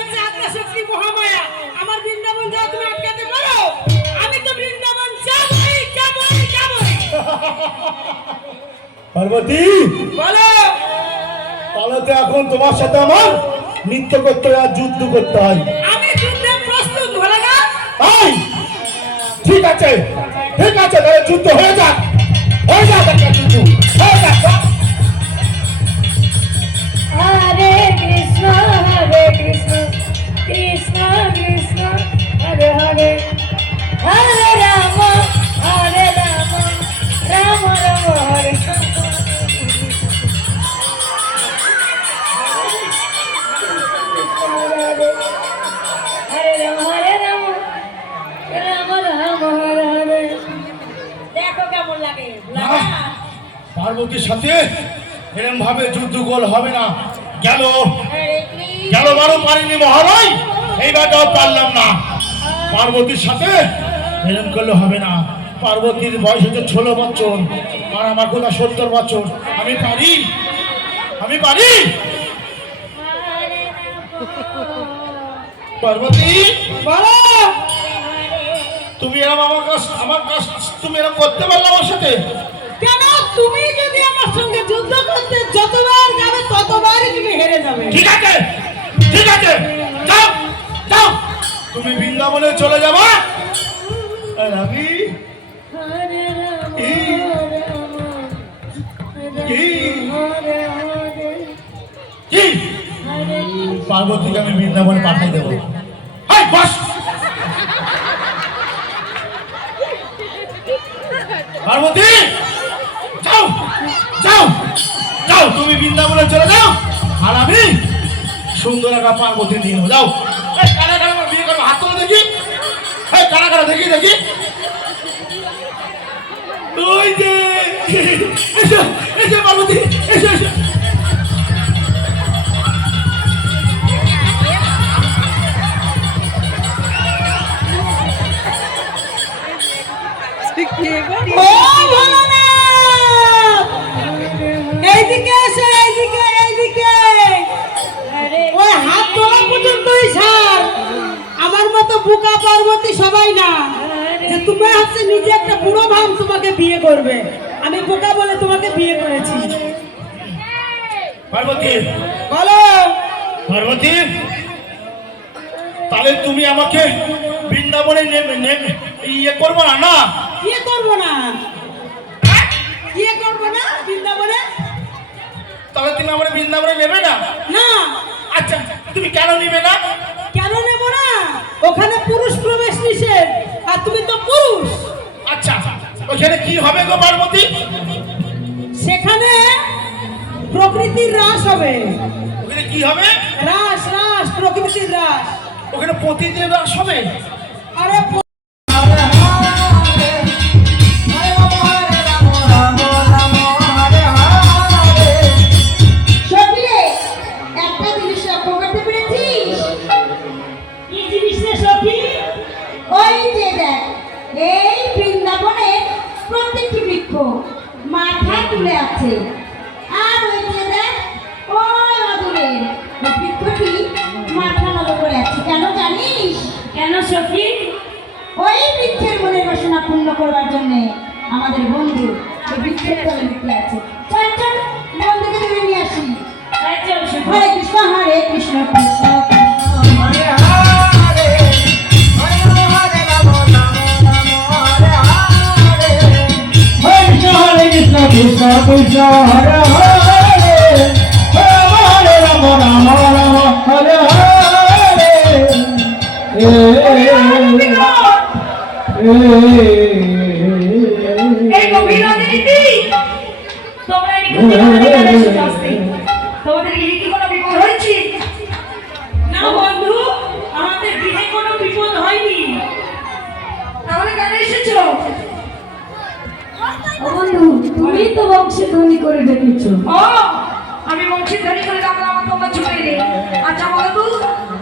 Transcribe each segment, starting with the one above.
হচ্ছে আদ্যাশক্তি মহামায়া। আমার বৃন্দাবন যাও তুমি আটকাতে পারো? আমি তো বৃন্দাবন যাবই যাবই যাবই। পার্বতী বলো। তাহলে তো এখন তোমার সাথে আমার নৃত্য করতে হয় আর যুদ্ধ করতে হয়। আমি যুদ্ধে প্রস্তুত হলে না। ঠিক আছে ঠিক আছে, তাহলে যুদ্ধ হয়ে যাক, হয়ে যাক একটা যুদ্ধ, হয়ে যাক। হরে কৃষ্ণ কৃষ্ণ কৃষ্ণ হরে হরে, হরে রাম রাম রাম হরে হরে রাম রাম রাম হরে হরে। দেখো কেমন লাগে। পার্বতীর সাথে এরম ভাবে যুদ্ধ গোল হবে না। গেল গেল বারো পারিনি মহারাজ, এইবারটাও পারলাম না। পার্বতীর সাথে এরম করলে হবে না। পার্বতীর বয়স হচ্ছে 16 বছর আর আমার কথা 70 বছর। আমি পারি, আমি পারি। পার্বতী বলো। তুমি এরম আমার কাজ তুমি এরম করতে পারলে আমার সাথে? কেন? তুমি যদি আমার সঙ্গে যুদ্ধ করতে যতবার যাবে ততবারই তুমি হেরে যাবে। ঠিক আছে ঠিক আছে, যাও যাও, তুমি বৃন্দাবনে চলে যাবা। আর আমি কি পার্বতীকে আমি বৃন্দাবনে পাঠাই দেবো। হাই বস পার্বতী, যাও যাও যাও, তুমি বৃন্দাবনে চলে যাও আর আমি সুন্দর একটা পার্বতী নিয়ে নেবো। যাও। কারা কারা আমার বিয়ে করবো? হাত তোলো দেখি। কারা কারা দেখি দেখি। ওই যে এসো এসো পার্বতী, এসো এসো। এইদিকে এসো, এইদিকে এইদিকে। ওই হাত তোলা পর্যন্তই ছাড়। আমার মতো বোকা পার্বতী সবাই না যে তুমি হচ্ছে নিজে একটা বুড়ো ভাম তোমাকে বিয়ে করবে। আমি বোকা বলে তোমাকে বিয়ে করেছি। পার্বতী বলো। পার্বতী, তাহলে তুমি আমাকে বৃন্দাবনে ইয়ে করবো না? না বিয়ে করবো না, বিয়ে করবো না বৃন্দাবনে। তাহলে তুমি আমার বৃন্দাবনে নেবে না? না। আচ্ছা, তুমি কেন নেবে না? কেন নেবো না? ওখানে পুরুষ প্রবেশ নিষেধ আর তুমি তো পুরুষ। আচ্ছা, ওখানে কি হবে গো পার্বতী? সেখানে প্রকৃতির রাস হবে। ওখানে কি হবে? রাস রাস, প্রকৃতির রাস। ওখানে প্রতিদিন রাস হবে? আরে এই বৃন্দাবনে প্রত্যেকটি বৃক্ষ মাথায় তুলে আছে, আর ওই যে দেখ ওই অদূরে বৃক্ষটি মাথা নত করে আছে। কেন জানিস? কেন সখী? ওই বৃক্ষের মনের বাসনা পূর্ণ করবার জন্য আমাদের বন্ধু ওই বৃক্ষের তলে লুকিয়ে আছে। চল চল, বন্ধুকে ধরে নিয়ে আসি। হরে কৃষ্ণ হরে কৃষ্ণ কৃষ্ণ হরে হরে, কৃষ্ণ কৃষ্ণ কৃষ্ণ হরে হরে, হরে রাম রাম রাম হরে হরে। এই গভীর রাজনীতি তোমরা তোমাদের গৃহে কি কোনো বিপদ হয়েছে? না বন্ধু, আমাদের গৃহে কোনো বিপদ হয়নি। তাহলে কেন এসেছো? বন্ধু, তুমি তো বংশীধ্বনি করে ডেকেছো। ও, আমি বংশীধ্বনি করে ডাকলাম, তোমরা চলে এলে। আচ্ছা বন্ধু,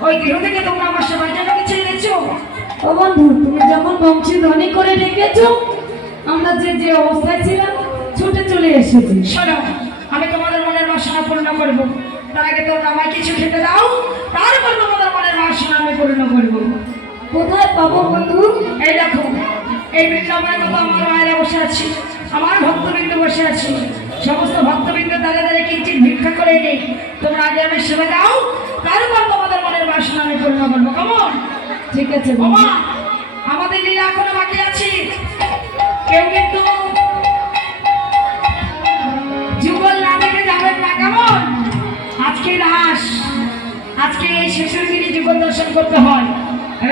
ওই গৃহ থেকে তোমরা আমার সেবার জন্য কিছু এনেছো? ও বন্ধু, তুমি যখন বংশীধ্বনি করে ডেকেছো, আমরা যে যে অবস্থায় ছিলাম ছুটে চলে এসেছি। শোনো, আমি তোমাদের মনের বাসনা পূর্ণ করবো। তার আগে তোমরা আমায় কিছু খেতে দাও, তারপর তোমাদের মনের পূর্ণ করব। কোথায় পাবো বন্ধু? এই দেখো, এই বৃন্দাবনে তো আমার মায়েরা বসে আছি, আমার ভক্তবৃন্দ বসে আছে। সমস্ত ভক্তবৃন্দ দাঁড়িয়ে দাঁড়িয়ে কিঞ্চিত ভিক্ষা করে নেই। তোমরা আগে আমি সেবা দাও, তারপর তোমাদের মনের বাসনা আমি পূর্ণ করবো। কেমন? ঠিক আছে বাবা, আমাদের লীলা এখনো বাকি আছে। কেউ কিন্তু যুগল না দেখে যাবেন না। কেমন? আজকে রাস, আজকে এই শেষুরগিরি যুগল দর্শন করতে হয়।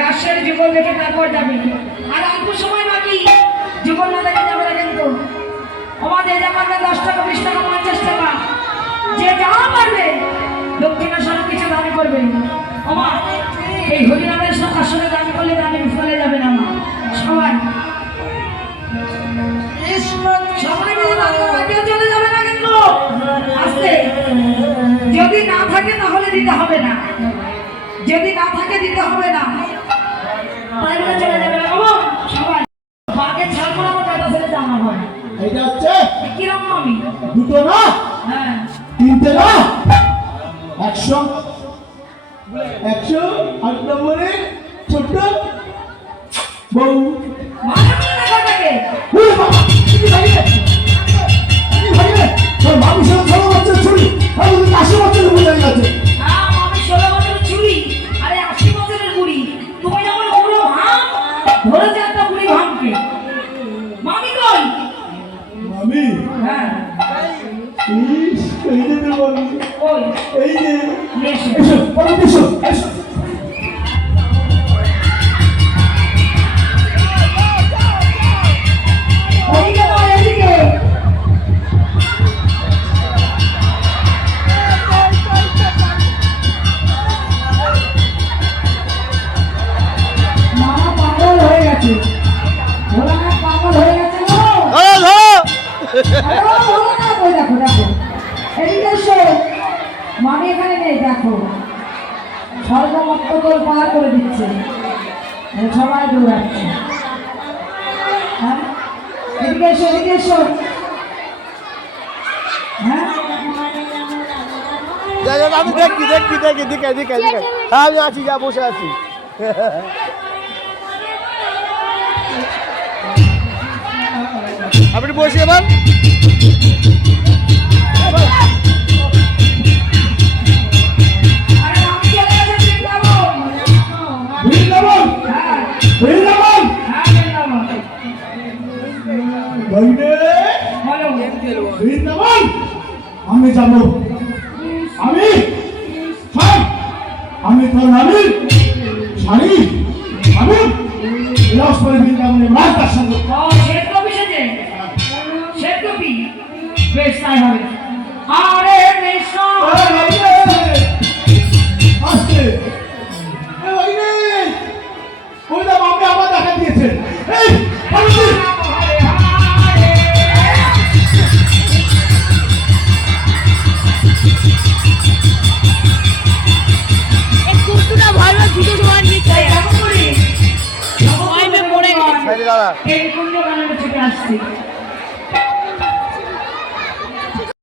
রাসের যুগল দেখে তারপর যাবে। আর অল্প সময় বাকি, যুগল না দেখে যাবে না কিন্তু। আমাদের যা পারবে 10 টাকা, 20 টাকা, 50 টাকা, যে যা পারবে দক্ষিণা স্বরূপ কিছু দাবি করবে। আমার এই হরিনামের আসলে দাবি করলে দাবি ফলে যাবে না। মা সবাই সবাই মিলে দাবি করবে, কেউ চলে যাবে না কিন্তু। আস্তে, যদি না থাকে তাহলে দিতে হবে না, যদি না থাকে দিতে হবে না, তাই বলে চলে যাবে না। কেমন? সবাই বাকে ছাড় করাবো, টাটা ছেলে জানা হয়। এটা হচ্ছে কিরকম আমি? দুটো না, হ্যাঁ, তিনটে না, 100 8 নম্বরে ছোট্ট বউ। ভালো করে দেখাটাকে। ওরে বাবা, কি ভাইরে, কি ভাইরে, তোর মানুষের 16 বছর ছুরি, আর তুই 80 বছর ভুলে গেছে। আমি 16 বছরের চুরি, আরে 80 বছরের বুড়ি। তুমি যখন ওগুলো ভাঙ ধরেছে একটা বুড়ি ভাঙকে। মামি কই? মামি, হ্যাঁ, ইস, এই যে তোর মামি, কই? এই যে, নিয়ে এসো। এসো, বলো, এসো, এসো। ওইদিকে নয়, এদিকে। মামা পাগল হয়ে গেছে, ভোলানাথ পাগল হয়ে গেছে গো। আরে ভোলানাথ, ওই দেখো দেখো, এদিকে এসো। মামি এখানে নেই, দেখো স্বর্গমত্তকল পার করে দিচ্ছে, সবাই দৌড়াচ্ছে। হ্যাঁ, এদিকে এসো, এদিকে এসো। হ্যাঁ, আমি দেখি আমি আছি, যা বসে আছি। আপনি বসে এবার আরে মামি চলে গেছে বৃন্দাবন। বৃন্দাবন, হ্যাঁ, বৃন্দাবন, হ্যাঁ, বৃন্দাবন। বইনে, বলো। বৃন্দাবন, আমি যাব, আমি সব, আমি তোর নামি শাড়ি, আমি বিলাস করে বৃন্দাবনে রাস্তার সঙ্গে। ও, শেঠ কবি সেজে? শেঠ কবি? বেশ, তাই হবে। আরে কৃষ্ণ, আসছে, বইনে, ওই দাম আপনি আবার দেখা দিয়েছেন। এই পারবতী, হরে হরে। কুকুরটা ভালো দুটো জোয়ান নিচ্ছে এই দেখো বুড়ি, ভয় পেয়ে পড়ে গেছে। দাদা এই কুঞ্জ গানের ছুটে আসছি।